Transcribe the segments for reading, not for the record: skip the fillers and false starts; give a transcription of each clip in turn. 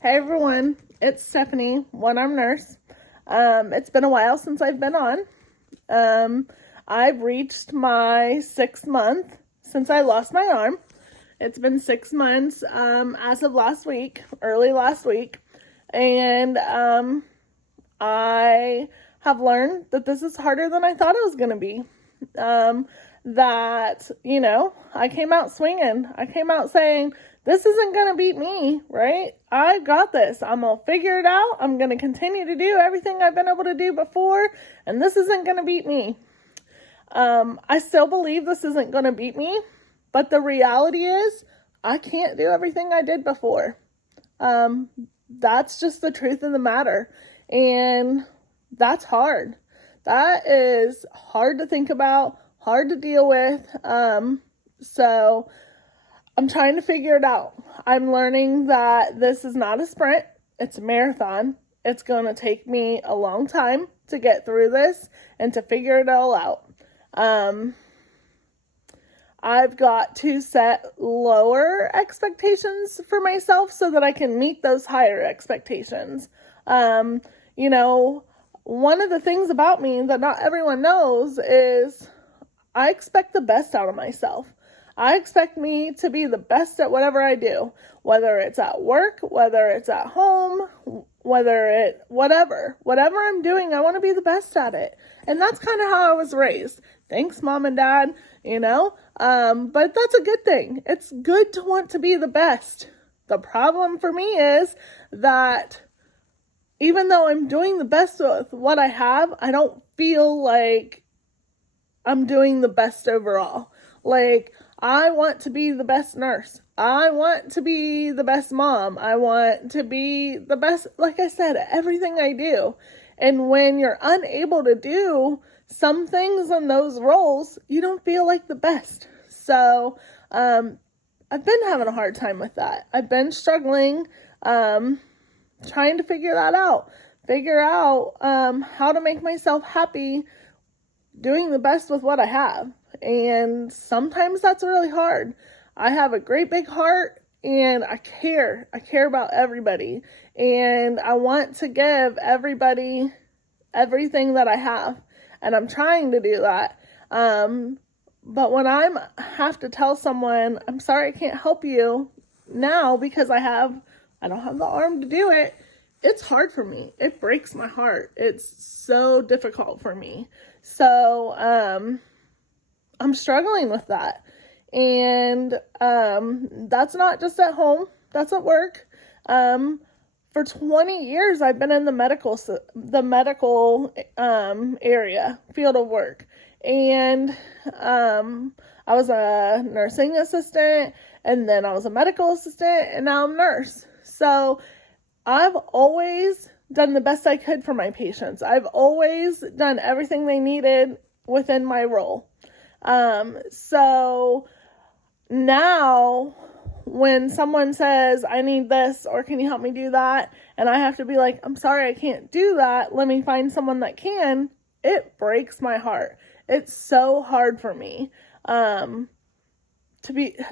Hey everyone, it's Stephanie, one-arm nurse. It's been a while since I've been on. I've reached my 6th month since I lost my arm. It's been 6 months as of last week, early last week, and I have learned that this is harder than I thought it was going to be. I came out swinging. I came out saying, this isn't going to beat me, right? I got this. I'm going to figure it out. I'm going to continue to do everything I've been able to do before, and this isn't going to beat me. I still believe this isn't going to beat me, but the reality is I can't do everything I did before. That's just the truth of the matter. And that's hard. That is hard to think about, hard to deal with. So I'm trying to figure it out. I'm learning that this is not a sprint. It's a marathon. It's going to take me a long time to get through this and to figure it all out. I've got to set lower expectations for myself so that I can meet those higher expectations. One of the things about me that not everyone knows is I expect the best out of myself. I expect me to be the best at whatever I do, whether it's at work, whether it's at home, whatever I'm doing, I want to be the best at it. And that's kind of how I was raised. Thanks, Mom and Dad, but that's a good thing. It's good to want to be the best. The problem for me is that even though I'm doing the best with what I have, I don't feel like I'm doing the best overall. Like, I want to be the best nurse. I want to be the best mom. I want to be the best, like I said, at everything I do. And when you're unable to do some things in those roles, you don't feel like the best. So, I've been having a hard time with that. I've been struggling, trying to figure that out. Figure out how to make myself happy doing the best with what I have. And sometimes that's really hard. I have a great big heart and I care. I care about everybody. And I want to give everybody everything that I have. And I'm trying to do that. But when I have to tell someone, I'm sorry, I can't help you now because I don't have the arm to do it, it's hard for me. It breaks my heart. It's so difficult for me. So, I'm struggling with that. And, that's not just at home. That's at work. For 20 years, I've been in the medical area, field of work. And, I was a nursing assistant, and then I was a medical assistant, and now I'm a nurse. So I've always done the best I could for my patients. I've always done everything they needed within my role. So now when someone says, I need this, or can you help me do that? And I have to be like, I'm sorry, I can't do that. Let me find someone that can. It breaks my heart. It's so hard for me, to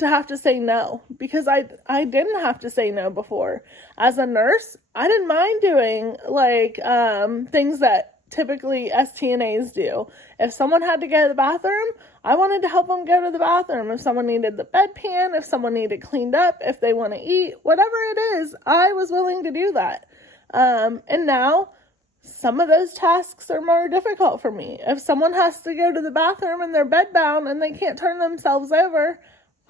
have to say no, because I didn't have to say no before. As a nurse, I didn't mind doing things that typically STNAs do. If someone had to go to the bathroom, I wanted to help them go to the bathroom. If someone needed the bedpan, if someone needed cleaned up, if they want to eat, whatever it is, I was willing to do that. And now some of those tasks are more difficult for me. If someone has to go to the bathroom and they're bedbound and they can't turn themselves over,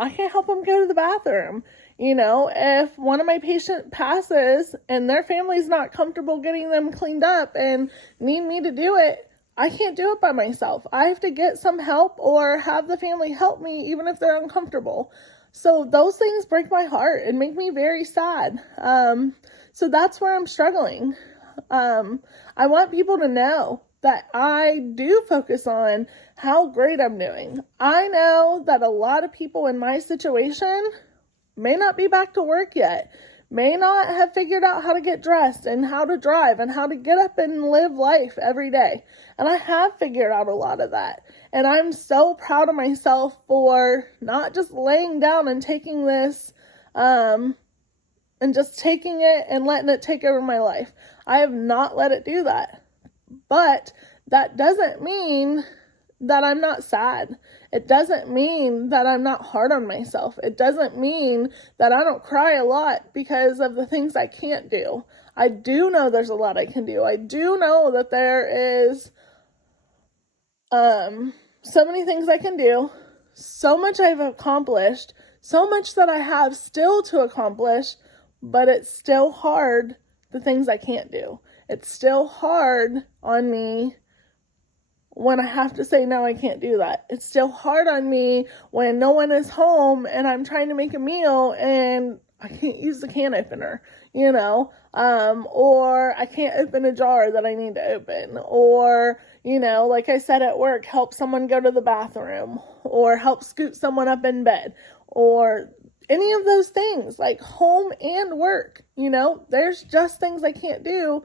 I can't help them go to the bathroom. If one of my patients passes and their family's not comfortable getting them cleaned up and need me to do it, I can't do it by myself. I have to get some help or have the family help me even if they're uncomfortable. So those things break my heart and make me very sad. So that's where I'm struggling. I want people to know that I do focus on how great I'm doing. I know that a lot of people in my situation may not be back to work yet, may not have figured out how to get dressed and how to drive and how to get up and live life every day. And I have figured out a lot of that. And I'm so proud of myself for not just laying down and taking this and just taking it and letting it take over my life. I have not let it do that. But that doesn't mean that I'm not sad. It doesn't mean that I'm not hard on myself. It doesn't mean that I don't cry a lot because of the things I can't do. I do know there's a lot I can do. I do know that there is so many things I can do, so much I've accomplished, so much that I have still to accomplish, but it's still hard, the things I can't do. It's still hard on me when I have to say, no, I can't do that. It's still hard on me when no one is home and I'm trying to make a meal and I can't use the can opener, or I can't open a jar that I need to open, or, like I said at work, help someone go to the bathroom, or help scoot someone up in bed, or any of those things, like home and work, there's just things I can't do,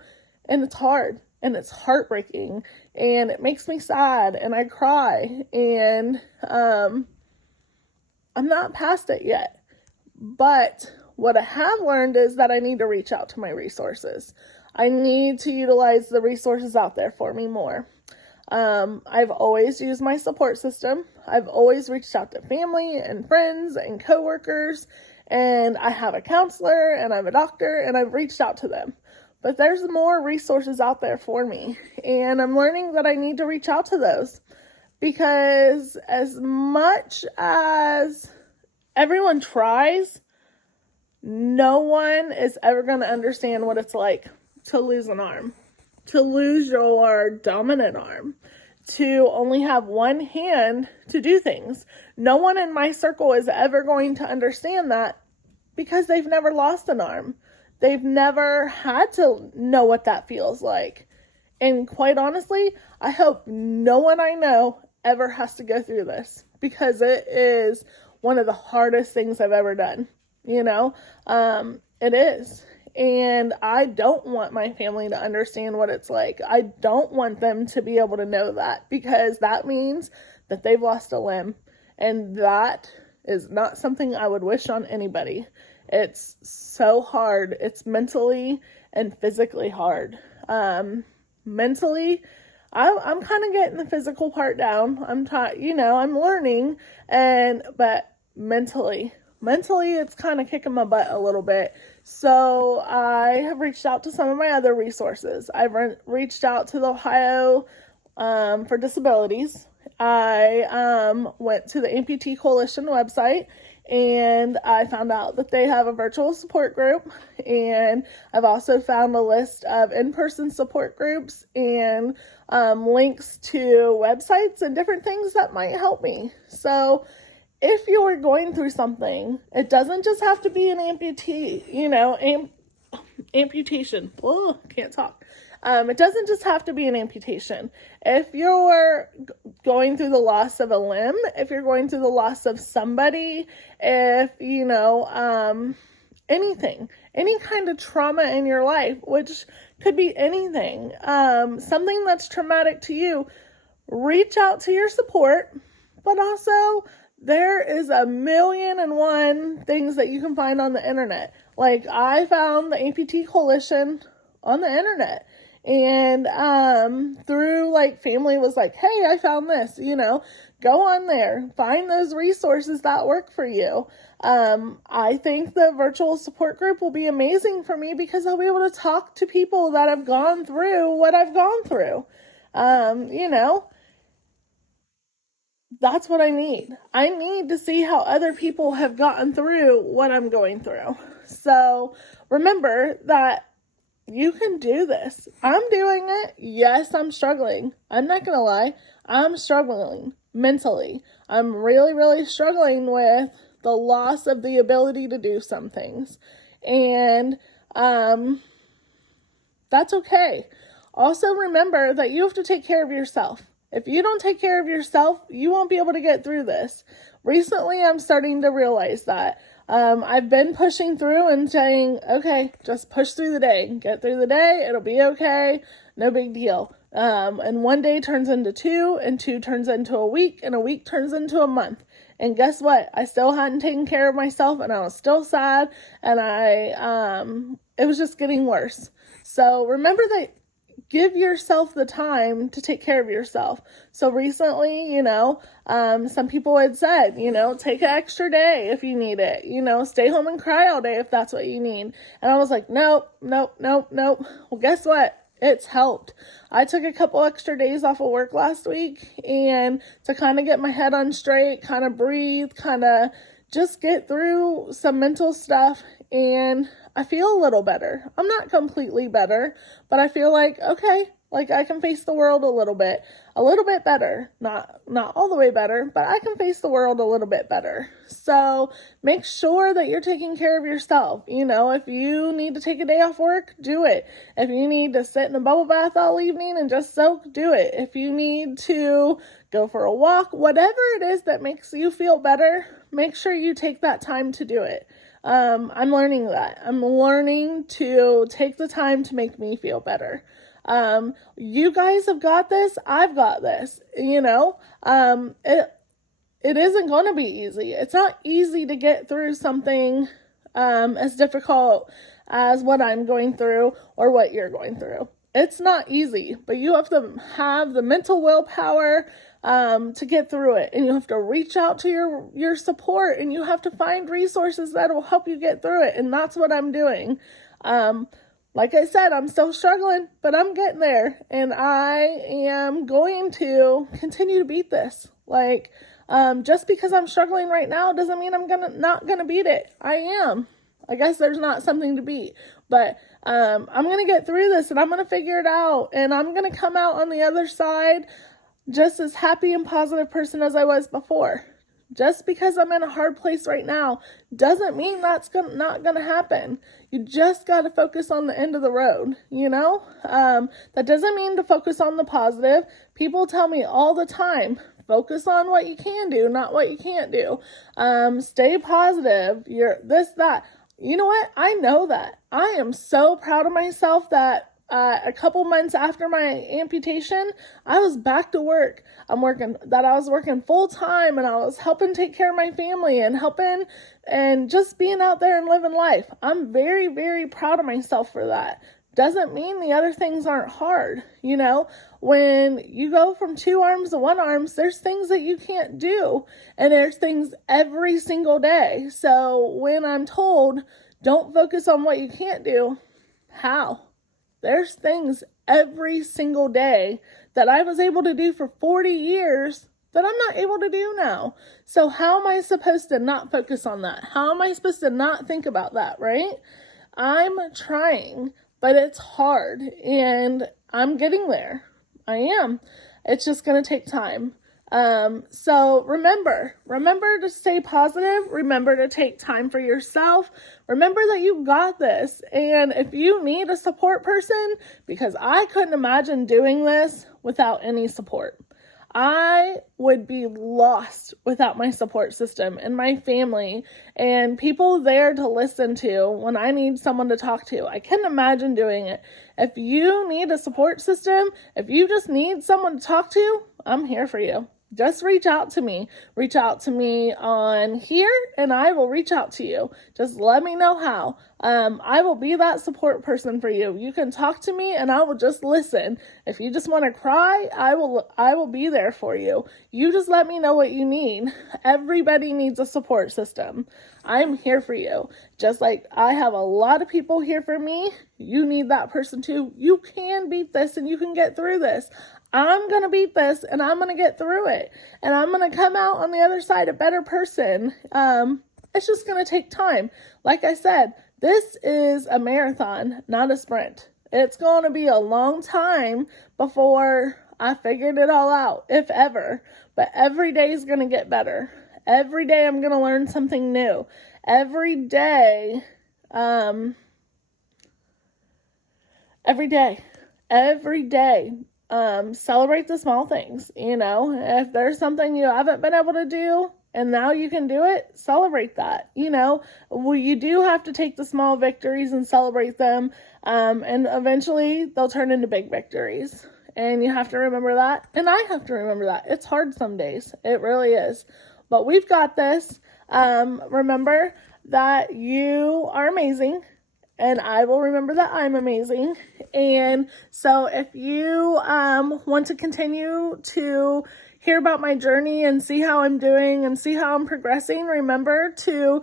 and it's hard, and it's heartbreaking, and it makes me sad, and I cry, and I'm not past it yet. But what I have learned is that I need to reach out to my resources. I need to utilize the resources out there for me more. I've always used my support system. I've always reached out to family and friends and coworkers, and I have a counselor and I have a doctor, and I've reached out to them. But there's more resources out there for me, and I'm learning that I need to reach out to those, because as much as everyone tries, no one is ever going to understand what it's like to lose an arm, to lose your dominant arm, to only have one hand to do things. No one in my circle is ever going to understand that, because they've never lost an arm. They've never had to know what that feels like. And quite honestly, I hope no one I know ever has to go through this, because it is one of the hardest things I've ever done. It is. And I don't want my family to understand what it's like. I don't want them to be able to know that, because that means that they've lost a limb. And that is not something I would wish on anybody. It's so hard. It's mentally and physically hard. Mentally, I'm kind of getting the physical part down. I'm learning, but mentally, it's kind of kicking my butt a little bit. So I have reached out to some of my other resources. I've reached out to the Ohio for Disabilities. I went to the Amputee Coalition website, and I found out that they have a virtual support group, and I've also found a list of in-person support groups and links to websites and different things that might help me. So if you're going through something, it doesn't just have to be an amputation. Oh, can't talk. It doesn't just have to be an amputation. If you're going through the loss of a limb, if you're going through the loss of somebody, if, anything, any kind of trauma in your life, which could be anything, something that's traumatic to you, reach out to your support. But also, there is 1,000,001 things that you can find on the internet. Like, I found the Amputee Coalition on the internet, and through family was like, hey, I found this, go on there, find those resources that work for you. I think the virtual support group will be amazing for me, because I'll be able to talk to people that have gone through what I've gone through. That's what I need. I need to see how other people have gotten through what I'm going through. So remember that you can do this. I'm doing it. Yes, I'm struggling. I'm not going to lie. I'm struggling mentally. I'm really, really struggling with the loss of the ability to do some things. And that's okay. Also remember that you have to take care of yourself. If you don't take care of yourself, you won't be able to get through this. Recently, I'm starting to realize that. I've been pushing through and saying, okay, just push through the day. Get through the day. It'll be okay. No big deal. And one day turns into two, and two turns into a week, and a week turns into a month. And guess what? I still hadn't taken care of myself, and I was still sad, and it was just getting worse. So remember that, give yourself the time to take care of yourself. So recently, some people had said, take an extra day if you need it, stay home and cry all day if that's what you need. And I was like, nope. Well, guess what? It's helped. I took a couple extra days off of work last week, and to kind of get my head on straight, kind of breathe, kind of just get through some mental stuff, and I feel a little better. I'm not completely better, but I feel like, okay, like I can face the world a little bit better. Not all the way better, but I can face the world a little bit better. So make sure that you're taking care of yourself. If you need to take a day off work, do it. If you need to sit in a bubble bath all evening and just soak, do it. If you need to go for a walk, whatever it is that makes you feel better, make sure you take that time to do it. I'm learning that. I'm learning to take the time to make me feel better. You guys have got this. I've got this, it isn't going to be easy. It's not easy to get through something, as difficult as what I'm going through or what you're going through. It's not easy, but you have to have the mental willpower, to get through it, and you have to reach out to your support, and you have to find resources that will help you get through it. And that's what I'm doing. Like I said, I'm still struggling, but I'm getting there, and I am going to continue to beat this. Just because I'm struggling right now doesn't mean I'm not gonna beat it. I am. I guess there's not something to beat, but I'm gonna get through this, and I'm gonna figure it out, and I'm gonna come out on the other side just as happy and positive person as I was before. Just because I'm in a hard place right now doesn't mean that's not going to happen. You just got to focus on the end of the road, That doesn't mean to focus on the positive. People tell me all the time, focus on what you can do, not what you can't do. Stay positive. You're this, that. You know what? I know that. I am so proud of myself that a couple months after my amputation, I was back to work. I was working full time, and I was helping take care of my family and helping and just being out there and living life. I'm very, very proud of myself for that. Doesn't mean the other things aren't hard. When you go from 2 arms to 1 arm, there's things that you can't do, and there's things every single day. So when I'm told, don't focus on what you can't do, how? There's things every single day that I was able to do for 40 years that I'm not able to do now. So how am I supposed to not focus on that? How am I supposed to not think about that, right? I'm trying, but it's hard, and I'm getting there. I am. It's just going to take time. So remember to stay positive. Remember to take time for yourself. Remember that you got this. And if you need a support person, because I couldn't imagine doing this without any support. I would be lost without my support system and my family and people there to listen to when I need someone to talk to. I couldn't imagine doing it. If you need a support system, if you just need someone to talk to, I'm here for you. Just reach out to me. Reach out to me on here, and I will reach out to you. Just let me know how. I will be that support person for you. You can talk to me, and I will just listen. If you just want to cry, I will be there for you. You just let me know what you need. Everybody needs a support system. I'm here for you. Just like I have a lot of people here for me, you need that person too. You can beat this, and you can get through this. I'm going to beat this, and I'm going to get through it, and I'm going to come out on the other side a better person. It's just going to take time. Like I said, this is a marathon, not a sprint. It's going to be a long time before I figured it all out, if ever, but every day is going to get better. Every day I'm going to learn something new. Every day, celebrate the small things. If there's something you haven't been able to do and now you can do it, celebrate that. You do have to take the small victories and celebrate them, and eventually they'll turn into big victories, and you have to remember that, and I have to remember that. It's hard some days, it really is, but we've got this. Remember that you are amazing, and I will remember that I'm amazing. And so if you want to continue to hear about my journey and see how I'm doing and see how I'm progressing, remember to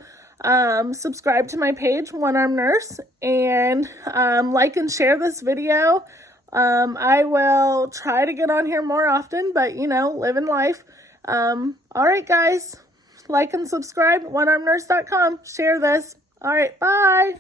subscribe to my page, One Arm Nurse, and like and share this video. I will try to get on here more often, but living life. All right, guys, like and subscribe, onearmnurse.com. Share this. All right, bye.